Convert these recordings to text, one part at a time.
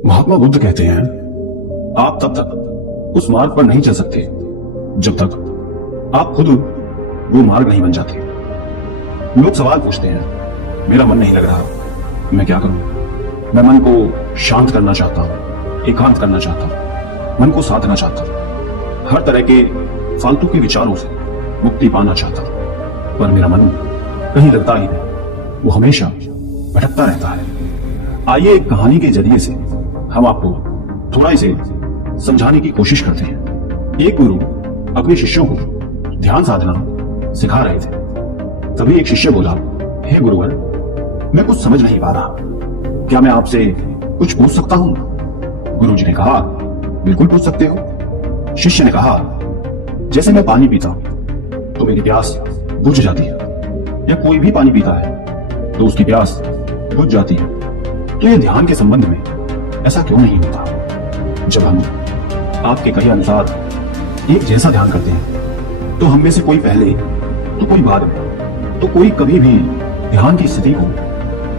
महात्मा बुद्ध कहते हैं, आप तब तक उस मार्ग पर नहीं चल सकते जब तक आप खुद वो मार्ग नहीं बन जाते। लोग सवाल पूछते हैं, मेरा मन नहीं लग रहा, मैं क्या करूं? मैं मन को शांत करना चाहता हूं, एकांत करना चाहता हूं, मन को साधना चाहता हूं, हर तरह के फालतू के विचारों से मुक्ति पाना चाहता हूं, पर मेरा मन कहीं लगता ही नहीं, वो हमेशा भटकता रहता है। आइए एक कहानी के जरिए से हम आपको थोड़ा इसे समझाने की कोशिश करते हैं। एक गुरु अपने शिष्यों को ध्यान साधना सिखा रहे थे। तभी एक शिष्य बोला, हे गुरुवर, मैं कुछ समझ नहीं पा रहा, क्या मैं आपसे कुछ पूछ सकता हूं? गुरुजी ने कहा, बिल्कुल पूछ सकते हो। शिष्य ने कहा, जैसे मैं पानी पीता हूं तो मेरी प्यास बुझ जाती है, या कोई भी पानी पीता है तो उसकी प्यास बुझ जाती है, तो यह ध्यान के संबंध में ऐसा क्यों नहीं होता? जब हम आपके कहे अनुसार एक जैसा ध्यान करते हैं तो हम में से कोई पहले तो कोई बाद में तो कोई कभी भी ध्यान की स्थिति को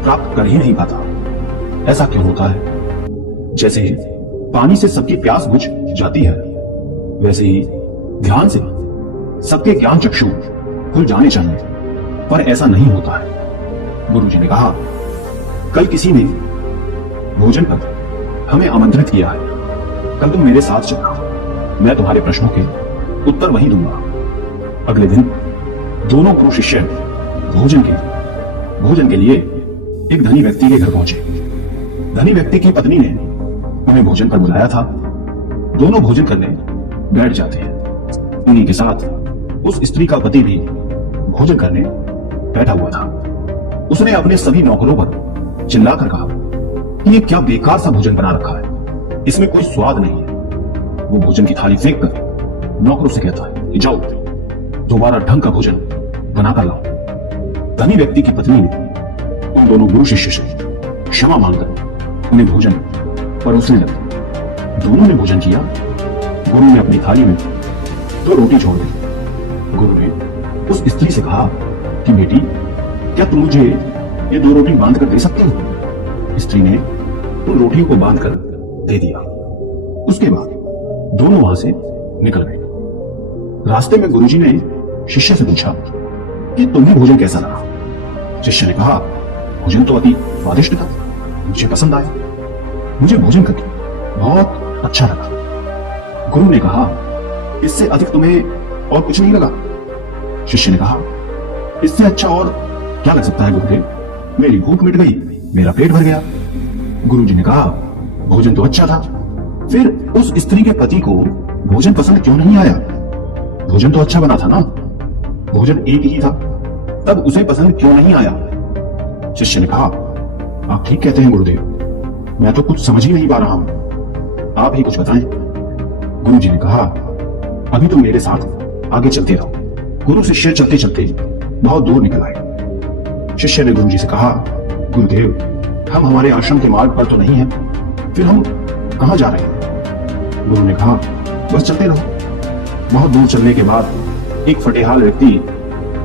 प्राप्त कर ही नहीं पाता। ऐसा क्यों होता है? जैसे पानी से सबकी प्यास बुझ जाती है, वैसे ही ध्यान से सबके ज्ञान चक्षु खुल जाने चाहिए, पर ऐसा नहीं होता है। गुरुजी ने कहा, कल किसी ने भोजन पर हमें आमंत्रित किया है, कल तुम मेरे साथ चलना, मैं तुम्हारे प्रश्नों के उत्तर वहीं दूंगा। अगले दिन दोनों गुरु शिष्य भोजन के लिए एक धनी व्यक्ति के घर पहुंचे। धनी व्यक्ति की पत्नी ने उन्हें भोजन पर बुलाया था। दोनों भोजन करने बैठ जाते हैं। उन्हीं के साथ उस स्त्री का पति भी भोजन करने बैठा हुआ था। उसने अपने सभी नौकरों पर चिल्लाकर कहा कि ये क्या बेकार सा भोजन बना रखा है, इसमें कोई स्वाद नहीं है। वो भोजन की थाली फेंक कर नौकरों से कहता है कि जाओ दोबारा ढंग का भोजन बनाकर लाओ। धनी व्यक्ति की पत्नी ने उन दोनों गुरु शिष्य से क्षमा मांगकर उन्हें भोजन परोसने लगी। दोनों ने भोजन किया। गुरु ने अपनी थाली में 2 रोटी छोड़ दी। गुरु ने उस स्त्री से कहा कि बेटी, क्या तुम मुझे ये 2 रोटी बांध कर दे सकते हो? स्त्री ने उन रोटियों को बांध कर दे दिया। उसके बाद दोनों वहां से निकल गए। रास्ते में गुरुजी ने शिष्य से पूछा कि तुम्हें भोजन कैसा लगा? शिष्य ने कहा, भोजन तो अति स्वादिष्ट था, मुझे पसंद आया, मुझे भोजन करके बहुत अच्छा लगा। गुरु ने कहा, इससे अधिक तुम्हें और कुछ नहीं लगा? शिष्य ने कहा, इससे अच्छा और क्या लग सकता है गुरुदेव? मेरी भूख मिट गई, मेरा पेट भर गया। गुरुजी ने कहा, भोजन तो अच्छा था, फिर उस स्त्री के पति को भोजन पसंद क्यों नहीं आया? भोजन तो अच्छा बना था ना, भोजन एक ही था, तब उसे पसंद क्यों नहीं आया? शिष्य ने कहा, आप ठीक कहते हैं गुरुदेव, मैं तो कुछ समझ ही नहीं पा रहा हूं, आप ही कुछ बताएं। गुरुजी ने कहा, अभी तुम मेरे साथ आगे चलते रहो। गुरु शिष्य चलते चलते बहुत दूर निकल आए। शिष्य ने गुरुजी से कहा, गुरुदेव, हम हमारे आश्रम के मार्ग पर तो नहीं हैं, फिर हम कहां जा रहे हैं? गुरु ने कहा, बस चलते रहो। बहुत दूर चलने के बाद एक फटेहाल व्यक्ति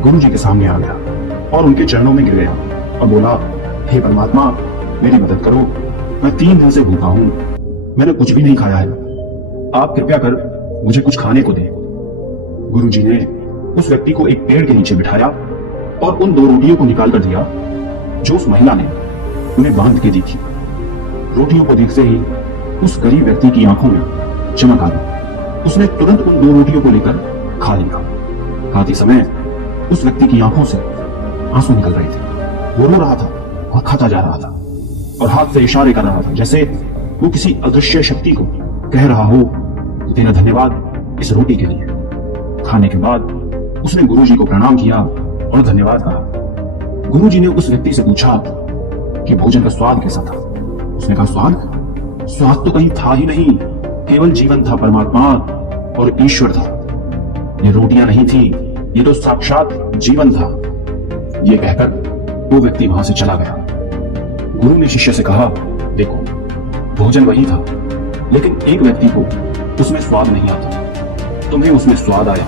गुरुजी के सामने आ गया और उनके चरणों में गिर गया और बोला, हे परमात्मा, मेरी मदद करो, मैं 3 दिन से भूखा हूं, मैंने कुछ भी नहीं खाया है, आप कृपया कर मुझे कुछ खाने को दें। गुरुजी ने उस व्यक्ति को एक पेड़ के नीचे बिठाया और उन 2 रोटियों को निकाल कर दिया जो उस महिला ने उन्हें बांध के दी थी। रोटियों को देखते ही उस गरीब व्यक्ति की आंखों में चमक आ गई। उसने तुरंत उन 2 रोटियों को लेकर खा लिया। खाते समय उस व्यक्ति की आंखों से आंसू निकल रहे थे। वो रो रहा था और खाता जा रहा था और हाथ से इशारे कर रहा था, जैसे वो किसी अदृश्य शक्ति को कह रहा हो, तेरा धन्यवाद इस रोटी के लिए। खाने के बाद उसने गुरुजी को प्रणाम किया और धन्यवाद कहा। गुरुजी ने उस व्यक्ति से पूछा कि भोजन का स्वाद कैसा था? उसने कहा, स्वाद तो कहीं था ही नहीं, केवल जीवन था, परमात्मा और ईश्वर था। ये रोटियां नहीं थी, ये तो साक्षात जीवन था। ये कहकर वो व्यक्ति वहां से चला गया। गुरु ने शिष्य से कहा, देखो, भोजन वही था, लेकिन एक व्यक्ति को उसमें स्वाद नहीं आता, तुम्हें उसमें स्वाद आया,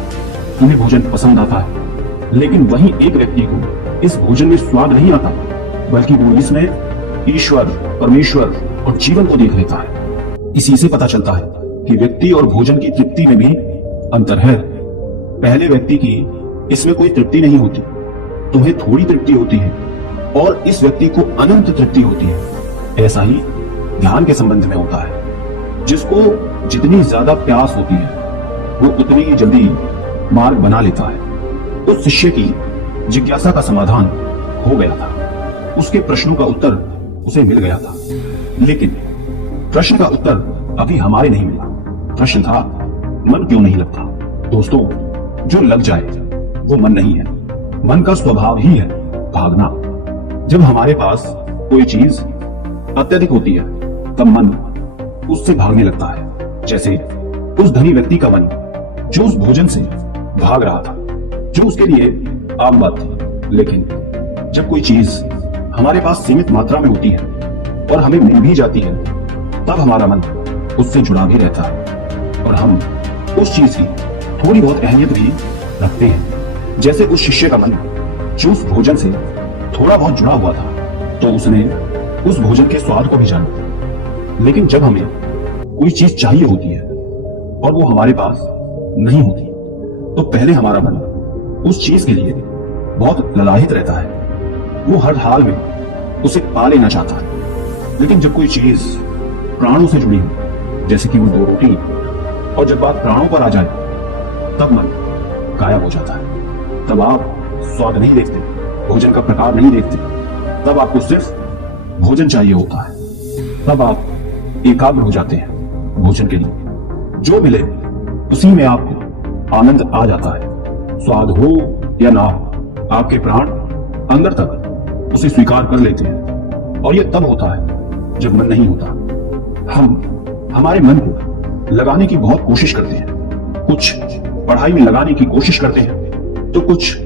तुम्हें भोजन पसंद आता है, लेकिन वही एक व्यक्ति को इस भोजन में स्वाद नहीं आता, बल्कि वो इसमें ईश्वर, परमेश्वर और जीवन को देख लेता है। इसी से पता चलता है कि व्यक्ति और भोजन की तृप्ति में भी अंतर है। पहले व्यक्ति की इसमें कोई तृप्ति नहीं होती, तुम्हें थोड़ी तृप्ति होती है, और इस व्यक्ति को अनंत तृप्ति होती है। ऐसा ही ध्यान के संबंध में होता है। जिसको जितनी ज्यादा प्यास होती है वो उतनी ही जल्दी मार्ग बना लेता है। उस शिष्य की जिज्ञासा का समाधान हो गया था, उसके प्रश्नों का उत्तर उसे मिल गया था। लेकिन प्रश्न का उत्तर अभी हमारे नहीं मिला। प्रश्न था, मन क्यों नहीं लगता? दोस्तों, जो लग जाए वो मन नहीं है। मन का स्वभाव ही है भागना। जब हमारे पास कोई चीज अत्यधिक होती है तब मन उससे भागने लगता है। जैसे उस धनी व्यक्ति का मन जो उस भोजन से भाग रहा था, जो उसके लिए आम बात थी। लेकिन जब कोई चीज हमारे पास सीमित मात्रा में होती है और हमें मिल भी जाती है, तब हमारा मन उससे जुड़ा भी रहता है और हम उस चीज की थोड़ी बहुत अहमियत भी रखते हैं। जैसे उस शिष्य का मन जो उस भोजन से थोड़ा बहुत जुड़ा हुआ था, तो उसने उस भोजन के स्वाद को भी जाना। लेकिन जब हमें कोई चीज चाहिए होती है और वो हमारे पास नहीं होती, तो पहले हमारा मन उस चीज के लिए बहुत ललायित रहता है। वो हर हाल में उसे पा लेना चाहता है। लेकिन जब कोई चीज प्राणों से जुड़ी हो, जैसे कि वो दो रोटी, और जब बात प्राणों पर आ जाए, तब मन गायब हो जाता है। तब आप स्वाद नहीं देखते, भोजन का प्रकार नहीं देखते, तब आपको सिर्फ भोजन चाहिए होता है। तब आप एकाग्र हो जाते हैं भोजन के लिए। जो मिले उसी में आपको आनंद आ जाता है। स्वाद हो या ना हो, आपके प्राण अंदर तक उसे स्वीकार कर लेते हैं। और यह तब होता है जब मन नहीं होता। हम हमारे मन को लगाने की बहुत कोशिश करते हैं। कुछ पढ़ाई में लगाने की कोशिश करते हैं, तो कुछ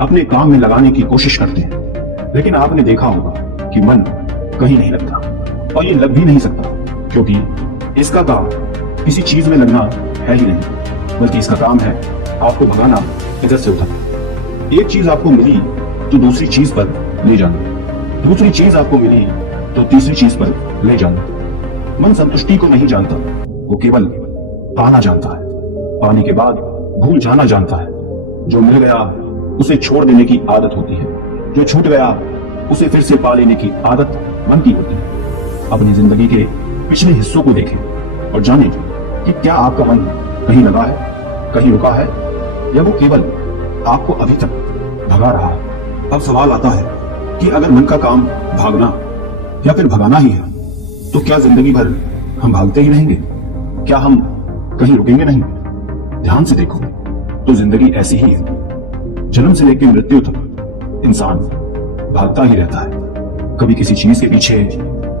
अपने काम में लगाने की कोशिश करते हैं। लेकिन आपने देखा होगा कि मन कहीं नहीं लगता, और ये लग भी नहीं सकता, क्योंकि इसका काम किसी चीज में लगना है ही नहीं, बल्कि इसका काम है आपको भगाना इधर से उधर। एक चीज आपको मिली तो दूसरी चीज पर ले जाना, दूसरी चीज आपको मिली तो तीसरी चीज पर ले जाना। मन संतुष्टि को नहीं जानता, वो केवल पाना जानता है। पाने के बाद भूल जाना जानता है। जो मिल गया उसे छोड़ देने की आदत होती है, जो छूट गया उसे फिर से पा लेने की आदत बनती होती है। अपनी जिंदगी के पिछले हिस्सों को देखें और जानें कि क्या आपका मन कहीं लगा है, कहीं रुका है, या वो केवल आपको अभी तक भगा रहा है। अब सवाल आता है कि अगर मन का काम भागना या फिर भगाना ही है, तो क्या जिंदगी भर हम भागते ही रहेंगे? क्या हम कहीं रुकेंगे नहीं? ध्यान से देखो तो जिंदगी ऐसी ही है। जन्म से लेकर मृत्यु तक इंसान भागता ही रहता है, कभी किसी चीज के पीछे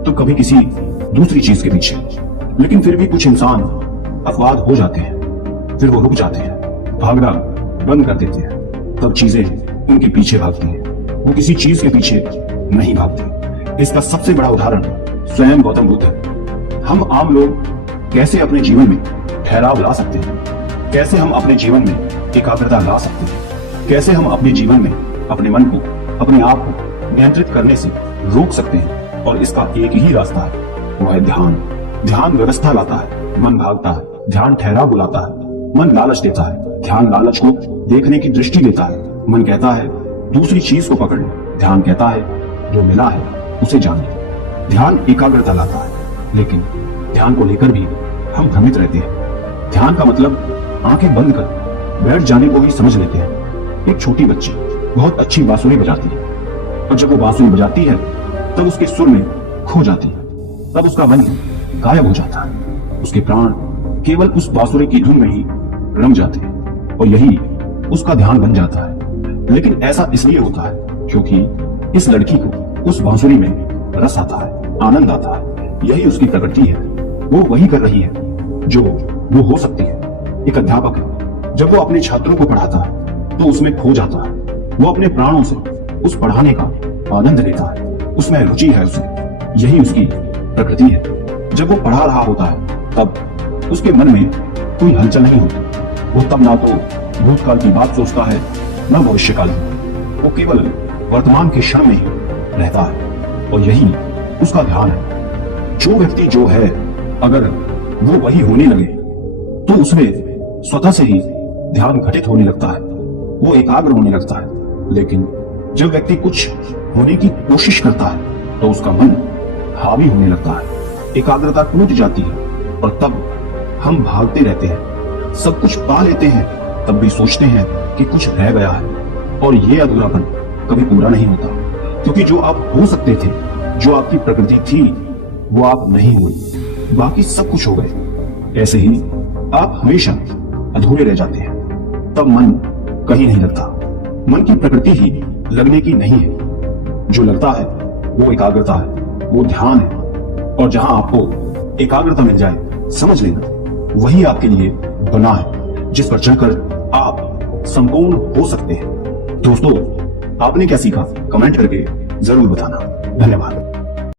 तो कभी किसी दूसरी चीज के पीछे। लेकिन फिर भी कुछ इंसान अपवाद हो जाते हैं, फिर वो रुक जाते हैं, भागना बंद कर देते हैं। तब चीजें उनके पीछे भागती हैं, वो किसी चीज के पीछे नहीं भागते। इसका सबसे बड़ा उदाहरण स्वयं गौतम बुद्ध है। हम आम लोग कैसे अपने जीवन में ठहराव ला सकते हैं, कैसे हम अपने जीवन में एकाग्रता ला सकते हैं, कैसे हम अपने जीवन में अपने मन को, अपने आप को नियंत्रित करने से रोक सकते हैं। और इसका एक ही रास्ता है, वो है ध्यान। ध्यान व्यवस्था लाता है, मन भागता है। ध्यान ठहराव बुलाता है, मन लालच देता है। ध्यान लालच को देखने की दृष्टि देता है। मन कहता है दूसरी चीज को पकड़ लो, ध्यान कहता है जो मिला है उसे जान लो। ध्यान एकाग्रता लाता है, लेकिन ध्यान को लेकर भी हम भ्रमित रहते हैं। ध्यान का मतलब आंखें बंद कर बैठ जाने को ही समझ लेते हैं। एक छोटी बच्ची बहुत अच्छी बांसुरी बजाती है, और जब वो बांसुरी बजाती है तब उसके सुर में खो जाती है, तब उसका मन गायब हो जाता है। उसके प्राण केवल उस बांसुरी की धुन में ही रम जाते हैं, और यही उसका ध्यान बन जाता है। लेकिन ऐसा इसलिए होता है क्योंकि इस लड़की को उस बांसुरी में रस आता है, आनंद आता है। यही उसकी प्रकृति है। वो वही कर रही है जो वो हो सकती है। एक अध्यापक जब वो अपने छात्रों को पढ़ाता है तो उसमें खो जाता है। वो अपने प्राणों से उस पढ़ाने का आनंद लेता है, उसमें रुचि है उसे। यही उसकी प्रकृति है। जब वो पढ़ा रहा होता है तब उसके मन में कोई हलचल नहीं होती। वो तब ना तो भूतकाल की बात सोचता है, ना भविष्यकाल की। वो केवल वर्तमान के क्षण में ही रहता है, और यही उसका ध्यान है। जो व्यक्ति जो है, अगर वो वही होने लगे तो उसमें स्वतः से ही ध्यान घटित होने लगता है, वो एकाग्र होने लगता है। लेकिन जब व्यक्ति कुछ होने की कोशिश करता है तो उसका मन हावी होने लगता है, एकाग्रता टूट जाती है और तब हम भागते रहते हैं, सब कुछ पा लेते हैं, तब भी सोचते हैं कि कुछ रह गया है और ये अधूरापन कभी पूरा नहीं होता, क्योंकि जो आप हो सकते थे, जो आपकी प्रकृति थी, वो आप नहीं हुए, बाकी सब कुछ हो गए। ऐसे ही आप हमेशा अधूरे रह जाते हैं, तब मन कहीं नहीं लगता। मन की प्रकृति ही लगने की नहीं है, जो लगता है वो एकाग्रता है, वो ध्यान है। और जहां आपको एकाग्रता मिल जाए, समझ लेना वही आपके लिए बना है, जिस पर चलकर आप संपूर्ण हो सकते हैं। दोस्तों, आपने क्या सीखा कमेंट करके जरूर बताना। धन्यवाद।